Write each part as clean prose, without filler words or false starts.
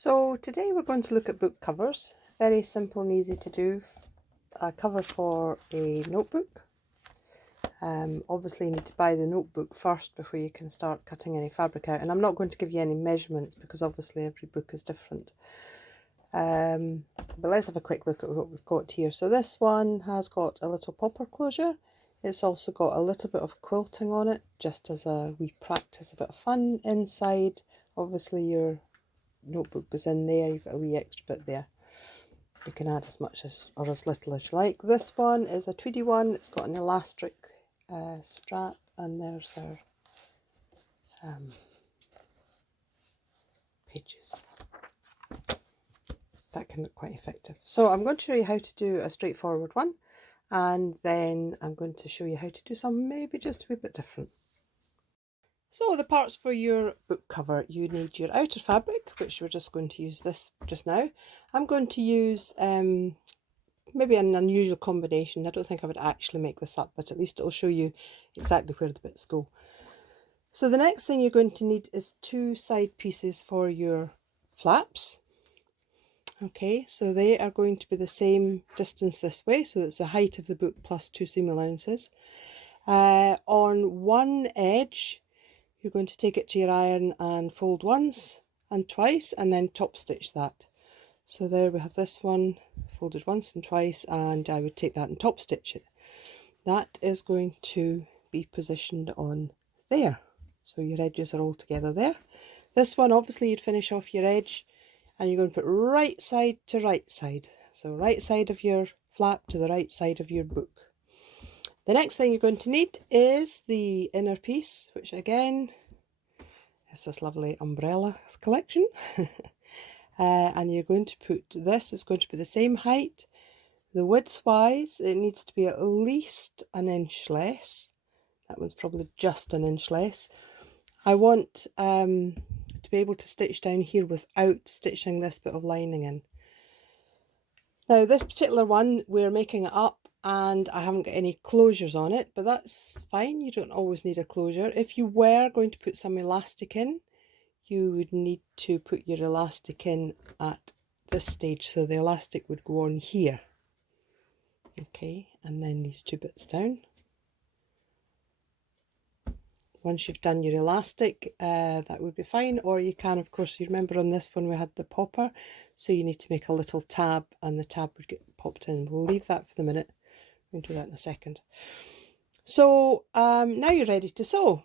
So today we're going to look at book covers. Very simple and easy to do. A cover for a notebook. Obviously you need to buy the notebook first before you can start cutting any fabric out. And I'm not going to give you any measurements because obviously every book is different. But let's have a quick look at what we've got here. So this one has got a little popper closure. It's also got a little bit of quilting on it, just as a wee practice, a bit of fun. Inside, obviously your notebook goes in there, you've got a wee extra bit there. You can add as much as or as little as you like. This one is a tweedy one. It's got an elastic strap, and there's our pages. That can look quite effective. So I'm going to show you how to do a straightforward one, and then I'm going to show you how to do some maybe just a wee bit different. So the parts for your book cover: you need your outer fabric, which we're just going to use this just now. I'm going to use maybe an unusual combination. I don't think I would actually make this up, but at least it'll show you exactly where the bits go. So the next thing you're going to need is two side pieces for your flaps. Okay, so they are going to be the same distance this way, so it's the height of the book plus 2 seam allowances. On one edge, you're going to take it to your iron and fold once and twice, and then top stitch that. So there we have this one folded once and twice, and I would take that and top stitch it. That is going to be positioned on there. So your edges are all together there. This one, obviously you'd finish off your edge and you're going to put right side to right side. So right side of your flap to the right side of your book. The next thing you're going to need is the inner piece, which again is this lovely umbrella collection. And you're going to put this, it's going to be the same height. The width wise, it needs to be at least an inch less. That one's probably just an inch less. I want to be able to stitch down here without stitching this bit of lining in. Now this particular one, we're making it up and I haven't got any closures on it, but that's fine. You don't always need a closure. If you were going to put some elastic in, you would need to put your elastic in at this stage, so the elastic would go on here. Okay, and then these two bits down. Once you've done your elastic, that would be fine. Or you can, of course, you remember on this one we had the popper, so you need to make a little tab and the tab would get popped in. We'll leave that for the minute. We'll do that in a second. So now you're ready to sew.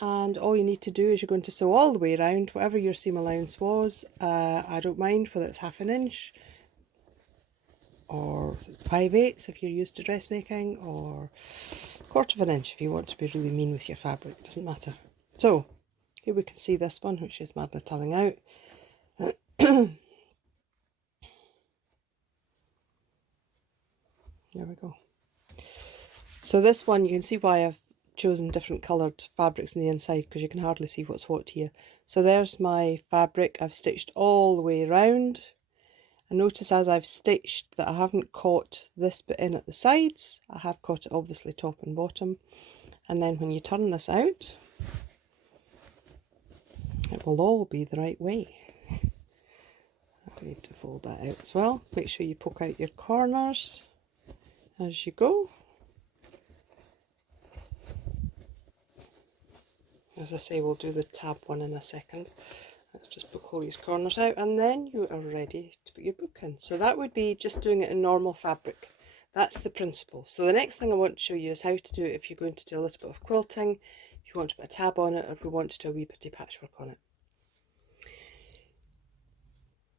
And all you need to do is you're going to sew all the way around, whatever your seam allowance was. I don't mind whether it's ½ inch or 5/8 if you're used to dressmaking, or 1/4 inch if you want to be really mean with your fabric, doesn't matter. So here we can see this one, which is madly turning out. There we go. So this one, you can see why I've chosen different coloured fabrics on the inside, because you can hardly see what's what here. So there's my fabric. I've stitched all the way around. And notice as I've stitched that I haven't caught this bit in at the sides. I have caught it obviously top and bottom. And then when you turn this out, it will all be the right way. I need to fold that out as well. Make sure you poke out your corners as you go. As I say, we'll do the tab one in a second. Let's just poke all these corners out, and then you are ready to put your book in. So that would be just doing it in normal fabric. That's the principle. So the next thing I want to show you is how to do it if you're going to do a little bit of quilting, if you want to put a tab on it, or if we want to do a wee bitty patchwork on it.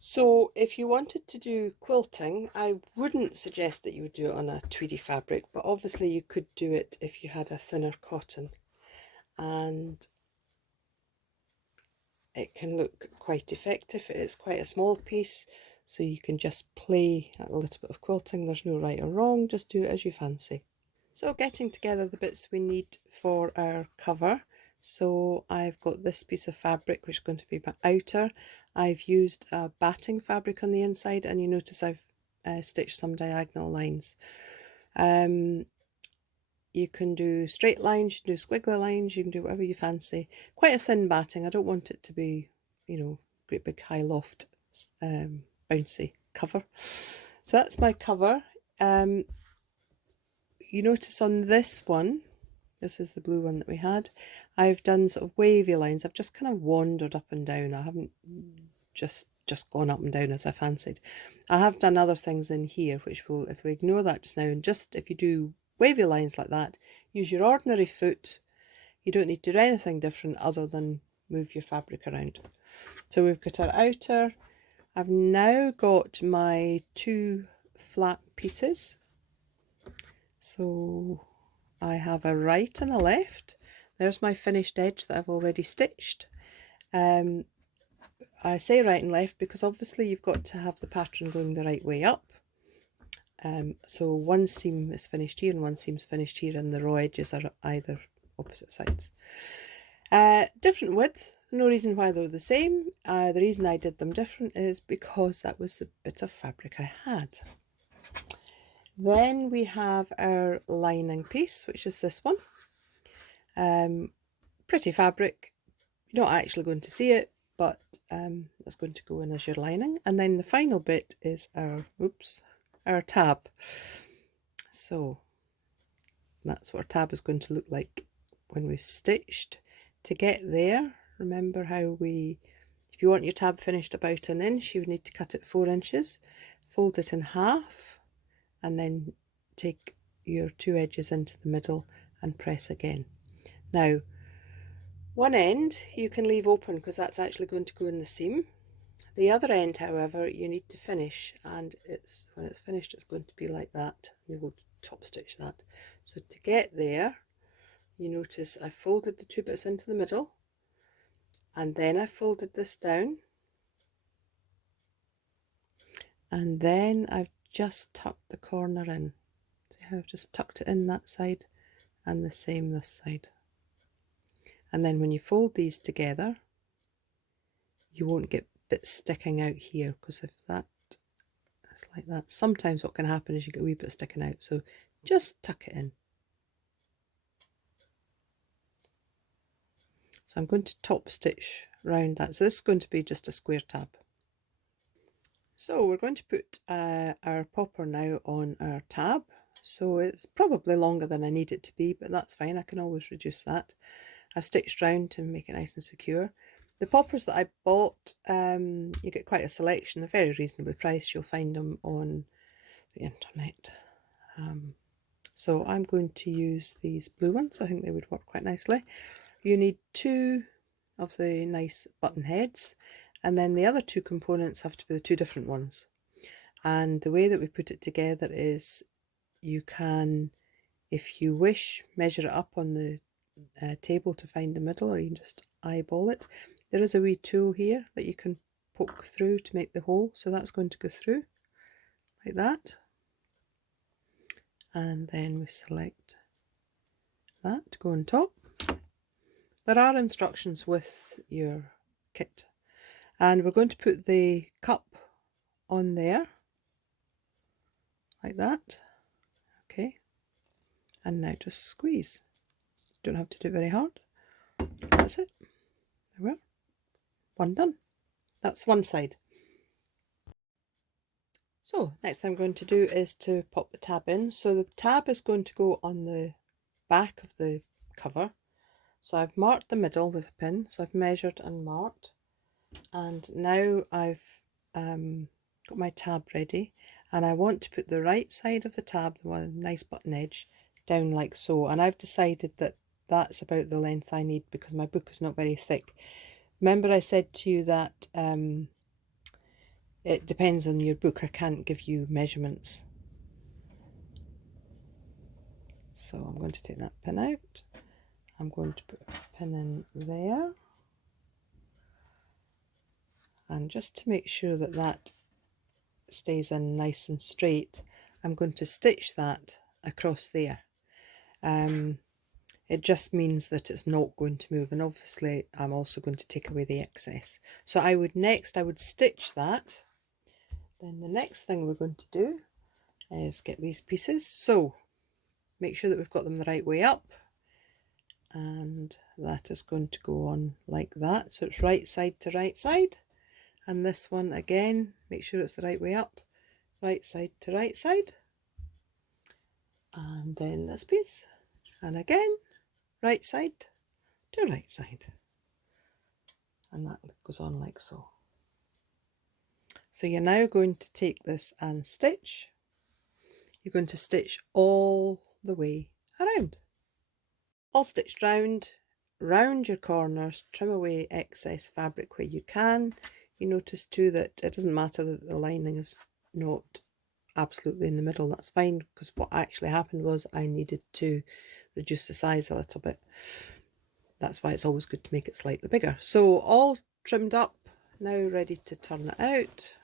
So if you wanted to do quilting, I wouldn't suggest that you would do it on a tweedy fabric, but obviously you could do it if you had a thinner cotton. And it can look quite effective. It is quite a small piece, so you can just play a little bit of quilting. There's no right or wrong, just do it as you fancy. So getting together the bits we need for our cover. So I've got this piece of fabric, which is going to be my outer. I've used a batting fabric on the inside, and you notice I've stitched some diagonal lines. You can do straight lines, you can do squiggly lines, you can do whatever you fancy. Quite a thin batting. I don't want it to be, you know, great big high loft bouncy cover. So that's my cover. You notice on this one, this is the blue one that we had, I've done sort of wavy lines. I've just kind of wandered up and down. I haven't just gone up and down as I fancied. I have done other things in here, which will, if we ignore that just now, and just if you do wavy lines like that, use your ordinary foot. You don't need to do anything different other than move your fabric around. So we've got our outer. I've now got my 2 flat pieces. So I have a right and a left. There's my finished edge that I've already stitched. I say right and left because obviously you've got to have the pattern going the right way up. So one seam is finished here and one seam's finished here, and the raw edges are either opposite sides. Different width, no reason why they're the same. The reason I did them different is because that was the bit of fabric I had. Then we have our lining piece, which is this one. Pretty fabric. You're not actually going to see it, but that's going to go in as your lining. And then the final bit is our tab. So that's what our tab is going to look like when we've stitched. To get there, remember how if you want your tab finished about 1 inch, you would need to cut it 4 inches, fold it in half, and then take your 2 edges into the middle and press again. Now, one end you can leave open because that's actually going to go in the seam. The other end, however, you need to finish, and when it's finished it's going to be like that. We will top stitch that. So to get there, you notice I folded the 2 bits into the middle, and then I folded this down, and then I've just tucked the corner in. See how I've just tucked it in that side, and the same this side. And then when you fold these together, you won't get bits sticking out here, because if that's like that, sometimes what can happen is you get a wee bit sticking out. So just tuck it in. So I'm going to top stitch round that. So this is going to be just a square tab. So we're going to put our popper now on our tab. So it's probably longer than I need it to be, but that's fine. I can always reduce that. I've stitched round to make it nice and secure. The poppers that I bought, you get quite a selection. They're very reasonably priced. You'll find them on the internet. So I'm going to use these blue ones. I think they would work quite nicely. You need 2 of the nice button heads, and then the other 2 components have to be the 2 different ones. And the way that we put it together is you can, if you wish, measure it up on the table to find the middle, or you can just eyeball it. There is a wee tool here that you can poke through to make the hole, so that's going to go through like that, and then we select that to go on top. There are instructions with your kit, and we're going to put the cup on there like that. Okay, and now just squeeze. Don't have to do it very hard. That's it. There we are. One done. That's one side. So next thing I'm going to do is to pop the tab in. So the tab is going to go on the back of the cover. So I've marked the middle with a pin. So I've measured and marked. And now I've got my tab ready. And I want to put the right side of the tab, the one nice button edge, down like so. And I've decided that that's about the length I need because my book is not very thick. Remember I said to you that it depends on your book. I can't give you measurements. So I'm going to take that pin out. I'm going to put a pin in there. And just to make sure that that stays in nice and straight, I'm going to stitch that across there. It just means that it's not going to move, and obviously I'm also going to take away the excess. So I would stitch that. Then the next thing we're going to do is get these pieces. So make sure that we've got them the right way up, and that is going to go on like that. So it's right side to right side, And this one again, make sure it's the right way up, right side to right side. And then this piece, and again, right side to right side. And that goes on like so. So you're now going to take this and stitch. You're going to stitch all the way around. All stitched round your corners, trim away excess fabric where you can. You notice too that it doesn't matter that the lining is not absolutely in the middle, that's fine, because what actually happened was I needed to reduce the size a little bit. That's why it's always good to make it slightly bigger. So all trimmed up, now ready to turn it out.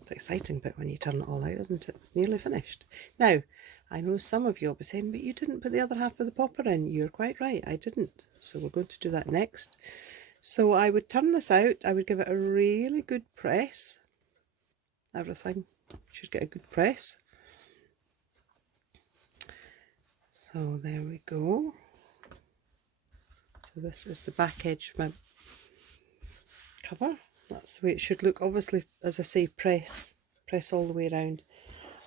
It's exciting bit when you turn it all out, isn't it? It's nearly finished. Now, I know some of you will be saying, but you didn't put the other half of the popper in. You're quite right, I didn't. So we're going to do that next. So I would turn this out, I would give it a really good press. Everything should get a good press. So there we go. So this is the back edge of my cover. That's the way it should look. Obviously, as I say, press all the way around.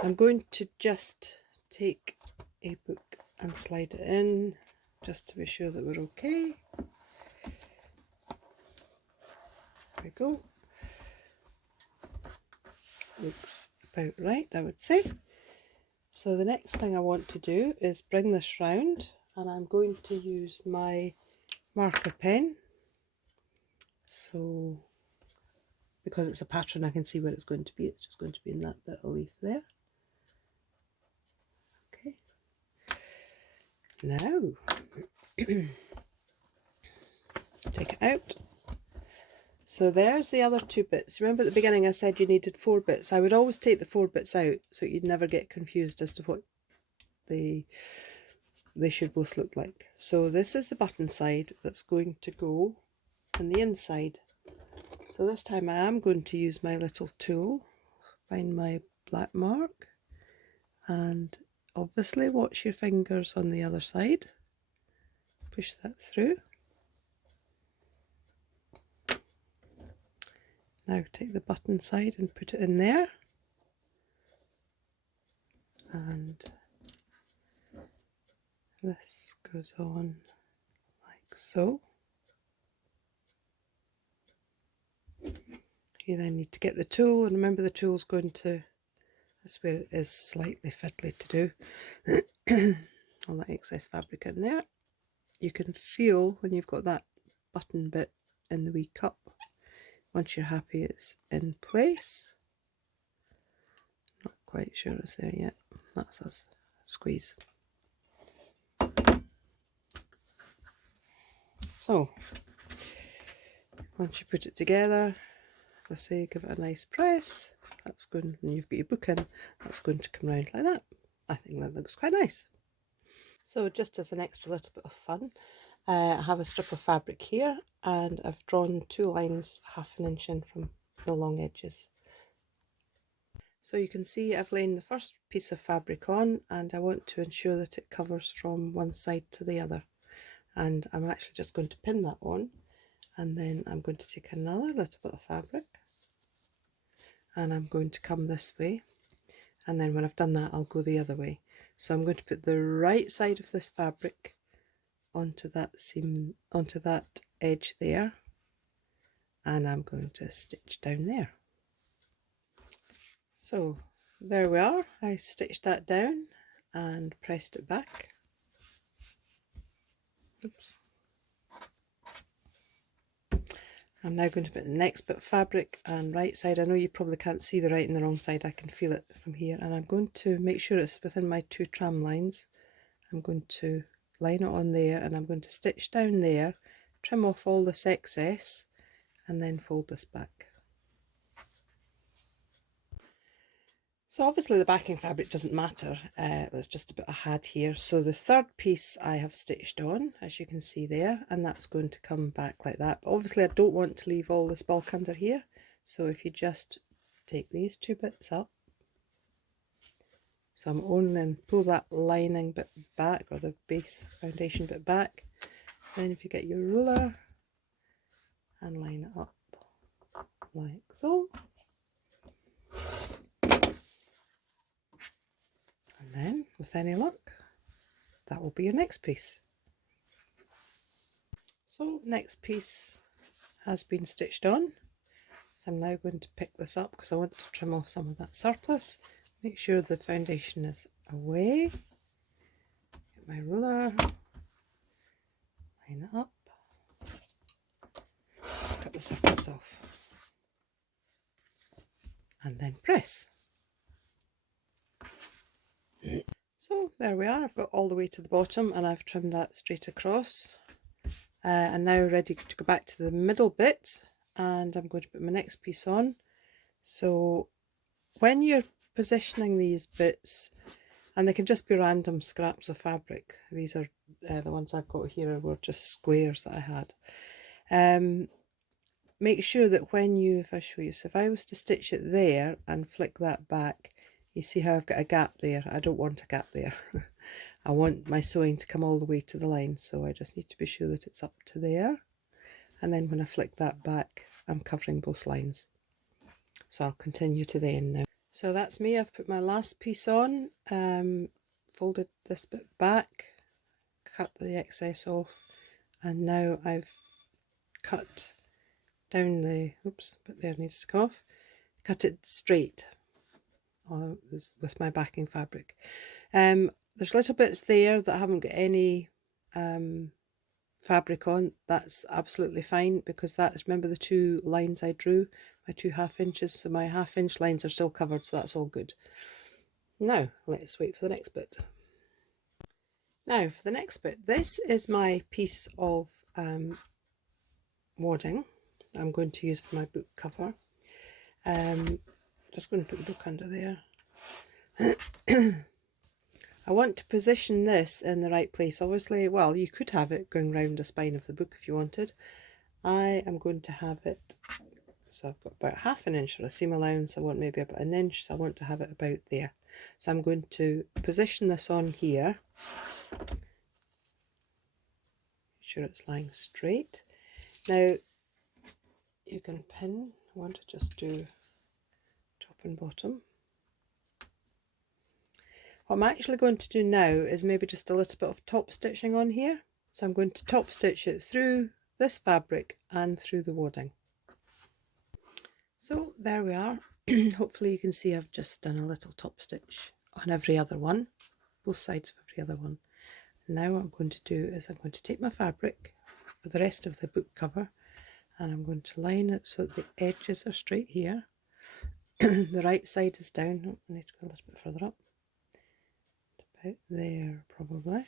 I'm going to just take a book and slide it in just to be sure that we're okay. There we go. Looks about right, I would say. So the next thing I want to do is bring this round, and I'm going to use my marker pen. So because it's a pattern, I can see where it's going to be. It's just going to be in that bit of leaf there. Okay. Now, take it out. So there's the other two bits. Remember at the beginning I said you needed 4 bits. I would always take the 4 bits out so you'd never get confused as to what they should both look like. So this is the button side that's going to go on the inside. So this time I am going to use my little tool, find my black mark, and obviously watch your fingers on the other side. Push that through. Now take the button side and put it in there, and this goes on like so. You then need to get the tool, and remember the tool's going to, that's where it is slightly fiddly to do. All that excess fabric in there. You can feel when you've got that button bit in the wee cup. Once you're happy it's in place. Not quite sure it's there yet. That's us. Squeeze. So once you put it together, as I say, give it a nice press. That's going, when you've got your book in, that's going to come round like that. I think that looks quite nice. So just as an extra little bit of fun, I have a strip of fabric here, and I've drawn 2 lines 1/2 inch in from the long edges. So you can see I've laid the first piece of fabric on, and I want to ensure that it covers from one side to the other. And I'm actually just going to pin that on, and then I'm going to take another little bit of fabric, and I'm going to come this way, and then when I've done that I'll go the other way. So I'm going to put the right side of this fabric onto that seam, onto that edge there, and I'm going to stitch down there. So there we are. I stitched that down and pressed it back. Oops. I'm now going to put the next bit of fabric and right side. I know you probably can't see the right and the wrong side, I can feel it from here, and I'm going to make sure it's within my 2 tram lines. I'm going to line it on there, and I'm going to stitch down there, trim off all this excess, and then fold this back. So obviously the backing fabric doesn't matter, there's just a bit I had here. So the third piece I have stitched on, as you can see there, and that's going to come back like that. But obviously I don't want to leave all this bulk under here, so if you just take these 2 bits up, so I'm only, and pull that lining bit back, or the base foundation bit back, Then if you get your ruler and line it up like so. And then, with any luck, that will be your next piece. So, next piece has been stitched on. So I'm now going to pick this up because I want to trim off some of that surplus. Make sure the foundation is away. Get my ruler, line it up, cut the surplus off, and then press. So there we are, I've got all the way to the bottom and I've trimmed that straight across. And now ready to go back to the middle bit, and I'm going to put my next piece on. So when you're positioning these bits, and they can just be random scraps of fabric, these are the ones I've got here were just squares that I had. Make sure that when you, if I show you, so if I was to stitch it there and flick that back, you see how I've got a gap there. I don't want a gap there. I want my sewing to come all the way to the line, so I just need to be sure that it's up to there. And then when I flick that back, I'm covering both lines. So I'll continue to the end now. So that's me, I've put my last piece on, folded this bit back, cut the excess off, and now I've cut down the, oops, but there needs to come off, cut it straight with my backing fabric. There's little bits there that haven't got any fabric on. That's absolutely fine, because that's, remember the two lines I drew, my 2 1/2 inches, so my 1/2 inch lines are still covered, so that's all good. Now let's wait for the next bit. Now for the next bit, this is my piece of wadding I'm going to use for my book cover. Just going to put the book under there. I want to position this in the right place. Obviously, well, you could have it going round the spine of the book if you wanted. I am going to have it, so I've got about 1/2 inch for a seam allowance. I want maybe about 1 inch, so I want to have it about there. So I'm going to position this on here. Make sure it's lying straight. Now, you can pin. I want to just do top and bottom. What I'm actually going to do now is maybe just a little bit of top stitching on here. So I'm going to top stitch it through this fabric and through the wadding. So there we are. Hopefully you can see I've just done a little top stitch on every other one, both sides of every other one. Now what I'm going to do is I'm going to take my fabric for the rest of the book cover, and I'm going to line it so that the edges are straight here. The right side is down. Oh, I need to go a little bit further up. About there probably.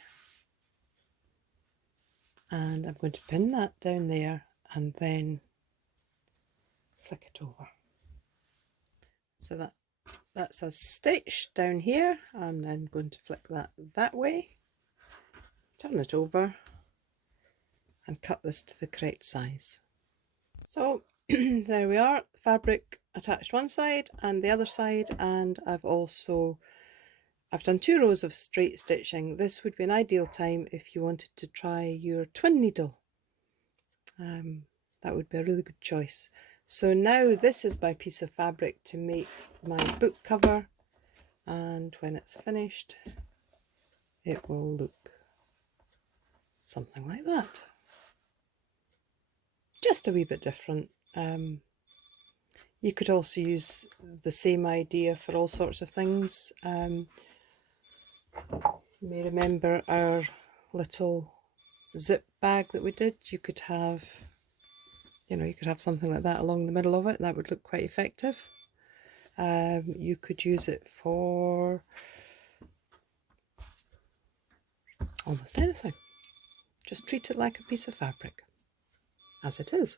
And I'm going to pin that down there and then flick it over. So that's a stitch down here. I'm then going to flick that way, turn it over and cut this to the correct size. So there we are, fabric attached one side and the other side, and I've done 2 rows of straight stitching. This would be an ideal time if you wanted to try your twin needle. That would be a really good choice. So now this is my piece of fabric to make my book cover, and when it's finished it will look something like that. Just a wee bit different. You could also use the same idea for all sorts of things. You may remember our little zip bag that we did. You could have, you could have something like that along the middle of it, and that would look quite effective. You could use it for almost anything. Just treat it like a piece of fabric, as it is.